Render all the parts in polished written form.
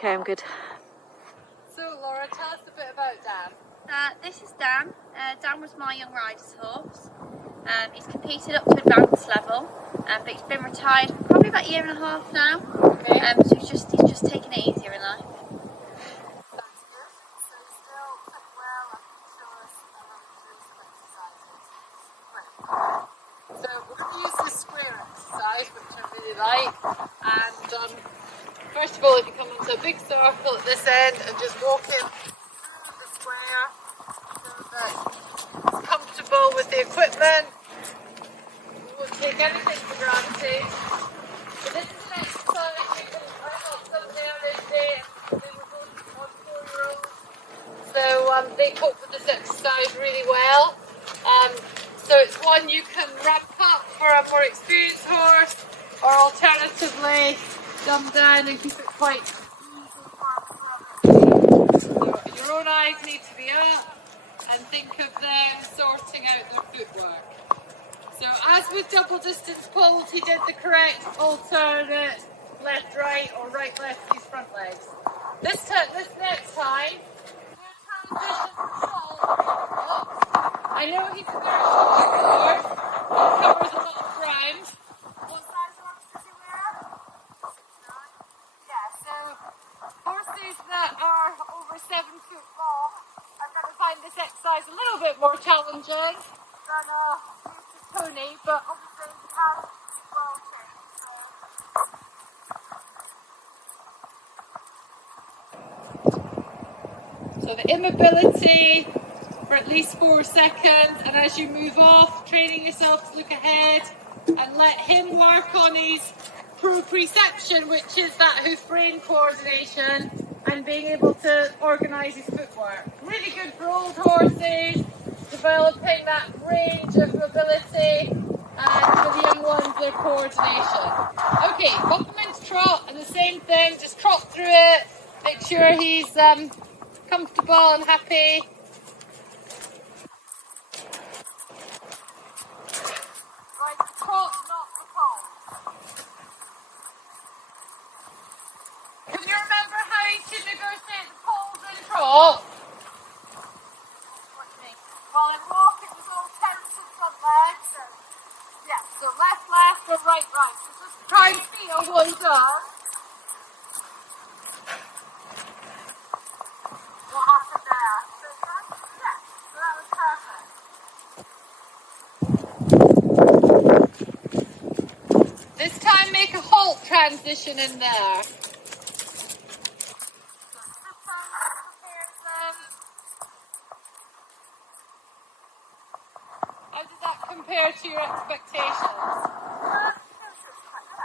Okay, I'm good. So, Laura, tell us a bit about Dan. This is Dan. Dan was my young rider's horse. He's competed up to advanced level, but he's been retired for probably about a year and a half now. Okay. So he's just taking it easier in life. That's good. So he's still fit well and can show us some exercises. Great. So we're going to use the square exercise, which I really like. And first of all, if you come into a big circle at this end and just walk in through the square so that it's comfortable with the equipment. We won't take anything for granted. But this is an exercise you can learn on some early day. They were both on 4-year-olds. So they cope with this exercise really well. So it's one you can ramp up for a more experienced horse, or alternatively dumb down and keep it quite easy for others. So your own eyes need to be up and think of them sorting out their footwork. So as with double distance poles, he did the correct alternate left right or right left his front legs. This next time, transition pole. I know he's a very short horse. He covers a lot of ground. What size horse does he wear? 6'9". Yeah, so horses that are over 7 foot long are going to find this exercise a little bit more challenging than a pony, but obviously he has well trained. So the immobility for at least 4 seconds, and as you move off, training yourself to look ahead and let him work on his proprioception, which is that hoof-brain coordination, and being able to organise his footwork. Really good for old horses, developing that range of mobility, and for the young ones, their coordination. Okay, pop him into trot, and the same thing, just trot through it, make sure he's comfortable and happy. Right, trot, not the pole. Can you remember how you should negotiate the poles in trot? While in walk, it was all tense in front legs. So, yeah, so left, or right. So just try and feel what he does. What happened there? So, yeah, so that was perfect. This time, make a halt transition in there. How did that compare to your expectations?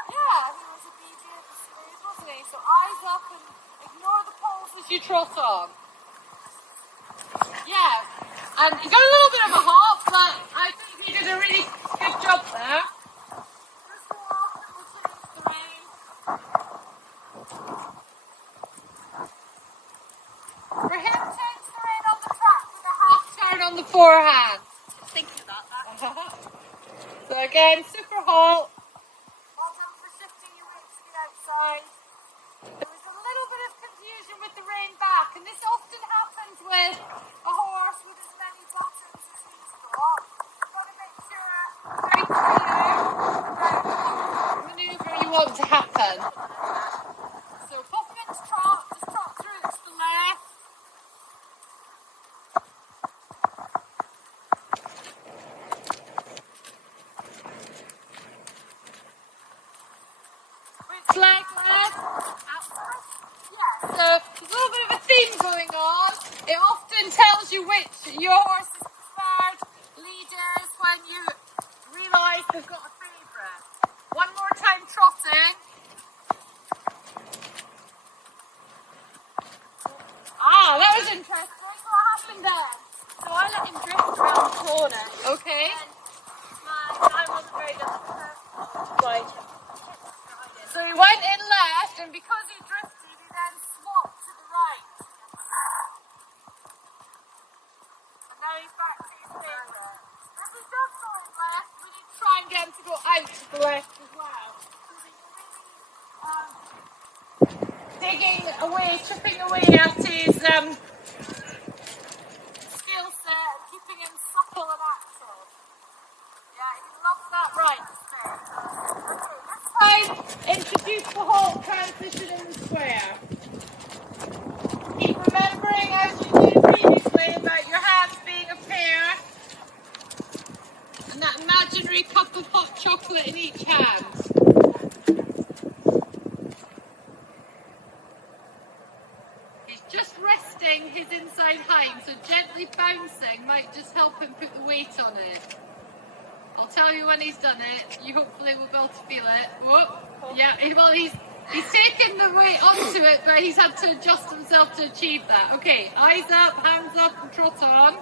Yeah, he was obedient and smooth, wasn't he? So eyes up and ignore the poles as you trot on. Yeah, and he got a little bit of a hop, but I think he did a really good job there. Just go off and we'll change the rein. For him, change the rein on the track with a half turn on the forehand. Thinking about that. So again, super halt. Well done for shifting your weight to the outside. There was a little bit of confusion with the rein back, and this often happens with a horse with as many buttons as he's got. You've got to make sure very clear about the manoeuvre you want to happen. So pop him into trot, just trot through it to the left. Which leg left? Outwards? Yeah, so there's a little bit of a theme going on. It often tells you which your horse's preferred leaders when you realise they've got a favourite. One more time trotting. Ah, that was interesting. What happened there? So I let him drift around the corner. Okay. And I wasn't very good at the first ride. So he went in left, and because he drifted, he then swapped to the right. And now he's back to his favourite. If he does go in left, we need to try and get him to go out to the left as well. So that you really chipping away at his skill set and keeping him supple and active. Yeah, he loves that right stick. Okay, this time introduce the whole transition in the square. Keep remembering, as you did previously, about your hands being a pair and that imaginary cup of hot chocolate in each hand. He's just resting his inside hind, so gently bouncing might just help him put the weight on it. I'll tell you when he's done it. You hopefully will be able to feel it. Oh, yeah, well he's taken the weight onto it, but he's had to adjust himself to achieve that. Okay, eyes up, hands up, and trot on.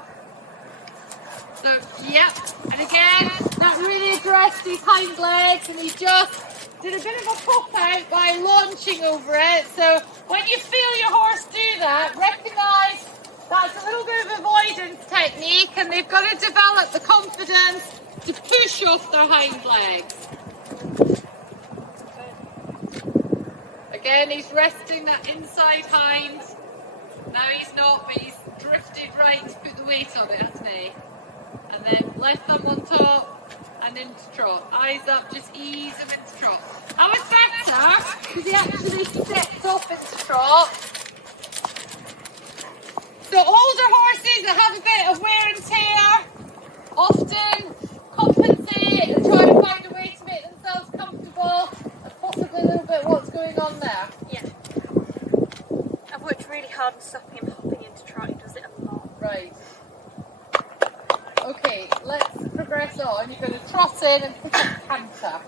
So, yep, and again, that really addressed his hind legs, and he just did a bit of a pop out by launching over it. So when you feel your horse do that, recognise that's a little bit of avoidance technique, and they've got to develop the confidence to push off their hind legs. Again, he's resting that inside hind. Now he's not, but he's drifted right to put the weight on it, hasn't he? And then left thumb on top and into trot. Eyes up, just ease him into trot. That was better because he actually stepped off into trot. So older horses that have a bit of wear and tear often compensate and try to find a way to make themselves comfortable. That's possibly a little bit what's going on there. Yeah. I've worked really hard on stopping him hopping into trot. He does it a lot. Right. Okay, let's progress on. You're going to trot in and pick up canter.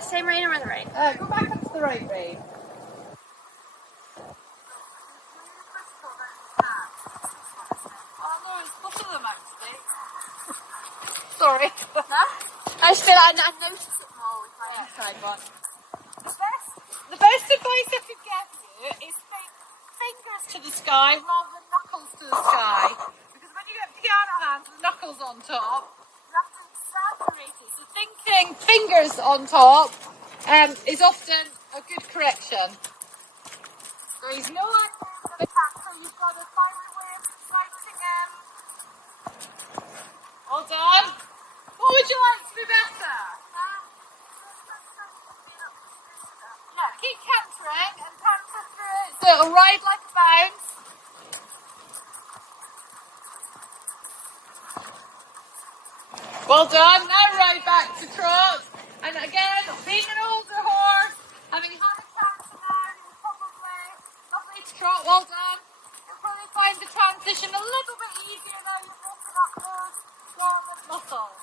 Same rein or other rein? Go back up to the right rein. Oh no, it's both of them actually. Sorry. No? I just feel like I notice it more with my inside one. The best advice I could give you is fingers to the sky rather than knuckles to the sky. Because when you get piano hands with knuckles on top, you have to exaggerate it. So thinking fingers on top is often a good correction. So he's nowhere near the cat, so you've got to find a way of exciting him. Well done. What would you like to be better? Yeah, keep cantering and canter through it so it'll ride like a bounce. Well done. Now ride back to trot. And again, being an older horse, having had a canter now, it's probably lovely to trot. Well done. You'll probably find the transition a little bit easier now you've broken up those dormant muscles.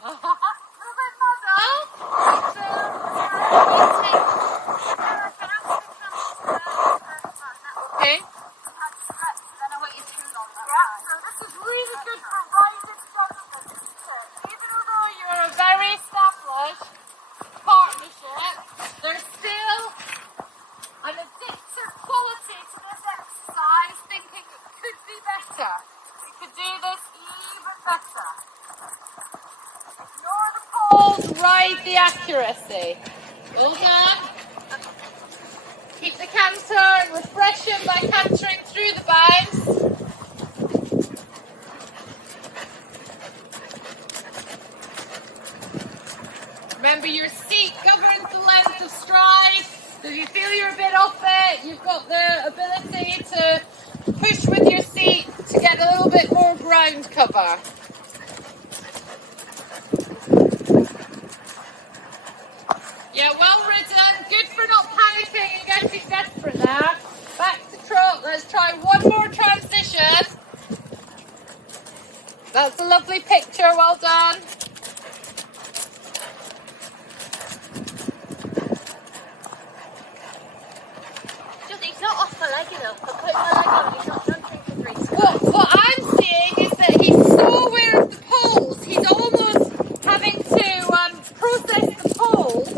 A little bit muddle. Okay. Then I wait you too long. So this is really good for riding gentlemen, isn't it? Even though you're a very established partnership, there's still an addictive quality to this exercise, thinking it could be better. We could do this even better. Ignore the poles, ride the accuracy. Well done. Keep the canter and refresh him by cantering through the bounce. Remember, your seat governs the length of stride. So if you feel you're a bit off it, you've got the ability to push with your seat to get a little bit more ground cover. Yeah, well ridden. Good for not panicking and getting desperate there. Back to trot. Let's try one more transition. That's a lovely picture. Well done. He's not off my leg enough. I'm putting my leg on. He's not jumping for 3 seconds. What I'm seeing is that he's so aware of the poles. He's almost having to process the poles.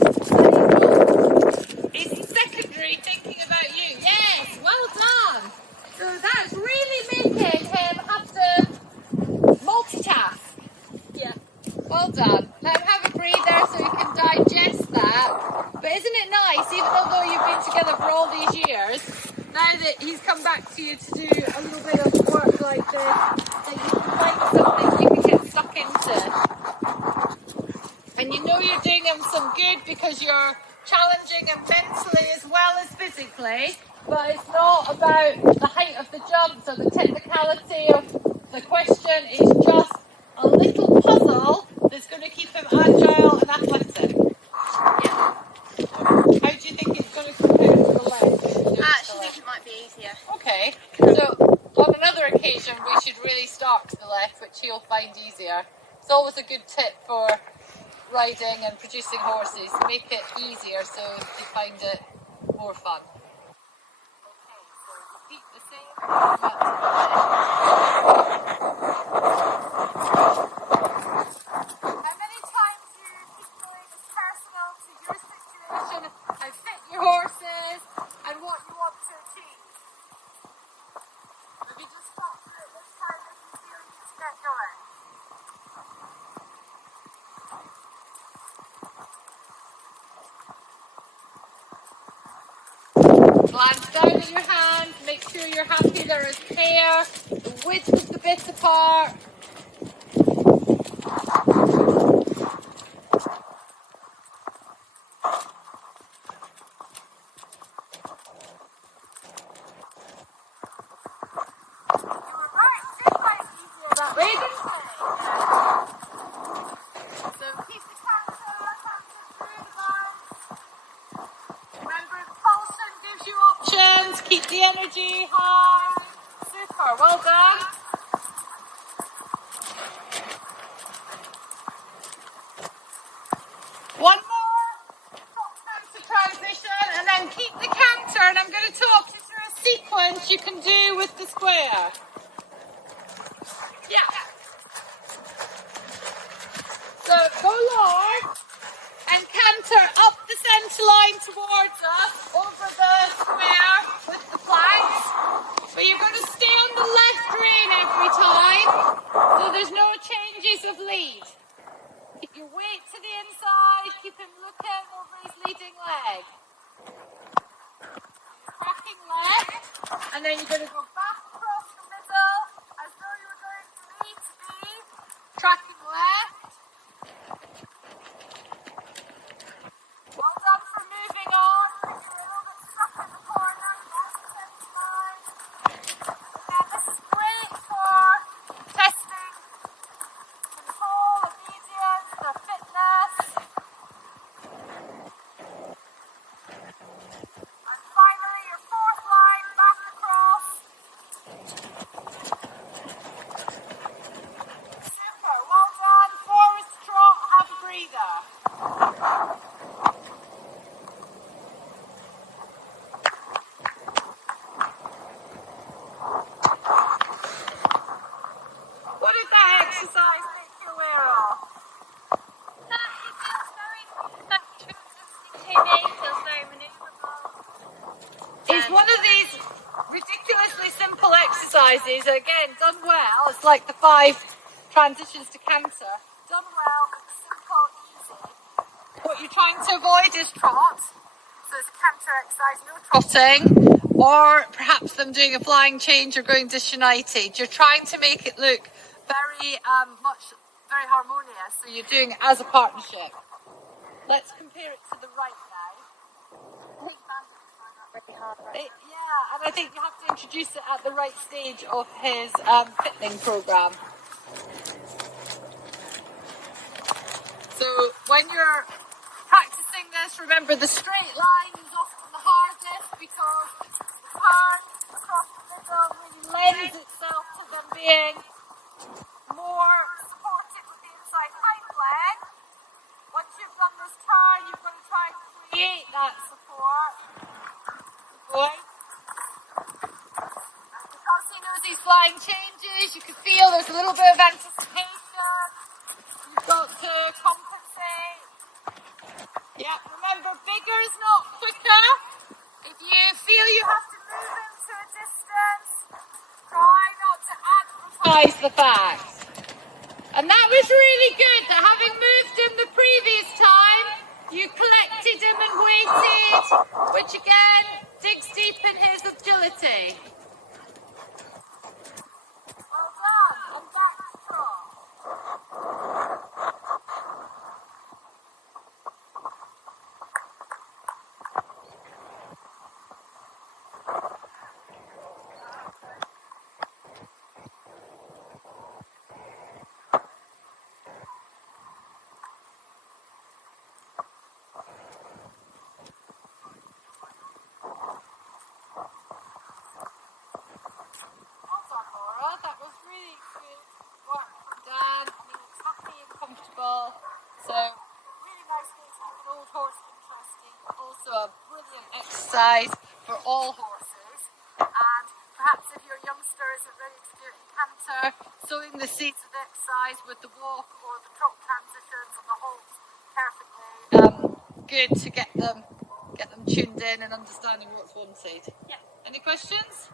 He's secondary thinking about you. Yes, well done. So that's really making him have to multitask. Yeah. worked together for all these years, now that he's come back to you to do a little bit of work like this, that you can find something you can get stuck into. And you know you're doing him some good because you're challenging him mentally as well as physically, but it's not about the height of the jumps or the technicality of the question. It's just a little puzzle that's going to keep him agile and athletic. Yeah. How do you think it's going to compare to the leg? I actually think it might be easier. Okay, so on another occasion we should really start to the left, which he'll find easier. It's always a good tip for riding and producing horses, make it easier so they find it more fun. Okay, so repeat the same. How many times do you keep doing is personal to your situation, how fit your horse is, and what you want to achieve? Maybe just stop for it this time if you feel you need to get going. Glance down at your hands, make sure you're happy they're as pair, the width of the bit apart. That way, this way. So keep the canter through the bounce. Remember, pulsing gives you options. Keep the energy high. Super, well done. One more. Top canter transition, and then keep the canter. And I'm going to talk you through a sequence you can do with the square. Yeah. So go large and canter up the centre line towards us over the square with the planks. But you're going to stay on the left rein every time, so there's no changes of lead. Keep your weight to the inside, keep him looking over his leading leg. Cracking left, and then you're going to go back across the middle as though you were going from A to B. Tracking left. Well done for moving on. You're a little bit stuck in the corner. That's the finish line. And this is great for testing control, obedience, their fitness. And finally, your fourth line back across. Super, well done. Forward trot, have a breather. What did that exercise make you aware of? It feels very natural, to me, feels very manoeuvrable. It's one of these ridiculously simple exercises. Again, done well. It's like the 5 transitions to canter. Done well, it's simple, easy. What you're trying to avoid is trot. So it's a canter exercise, no trotting. Or perhaps them doing a flying change or going disunited. You're trying to make it look very very harmonious. So you're doing it as a partnership. Let's compare it to the right now. I think Bandit find that really hard right now. Yeah, and I think you have to introduce it at the right stage of his fitting programme. So when you're practicing this, remember the straight line is often the hardest because the turn across the middle really lends itself to them being more supported with the inside hind leg. Once you've done this turn, you've got to try and create that support. Going. And because he knows these flying changes, you can feel there's a little bit of anticipation. You've got to compensate. Yeah, remember, bigger is not quicker. If you feel you have to move him to a distance, try not to advertise the fact. And that was really good, that having moved him the previous time, you collected freedom and weighted, which again digs deep in his agility. Well done, and back to trot. That was really good work from Dan. He was happy and comfortable. So, really nice way to keep an old horse interesting. Also a brilliant exercise for all horses. And perhaps if your youngster isn't ready to do it in canter, sowing the seeds of exercise with the walk or the trot transitions and the halts perfectly good to get them tuned in and understanding what's wanted. Yeah. Any questions?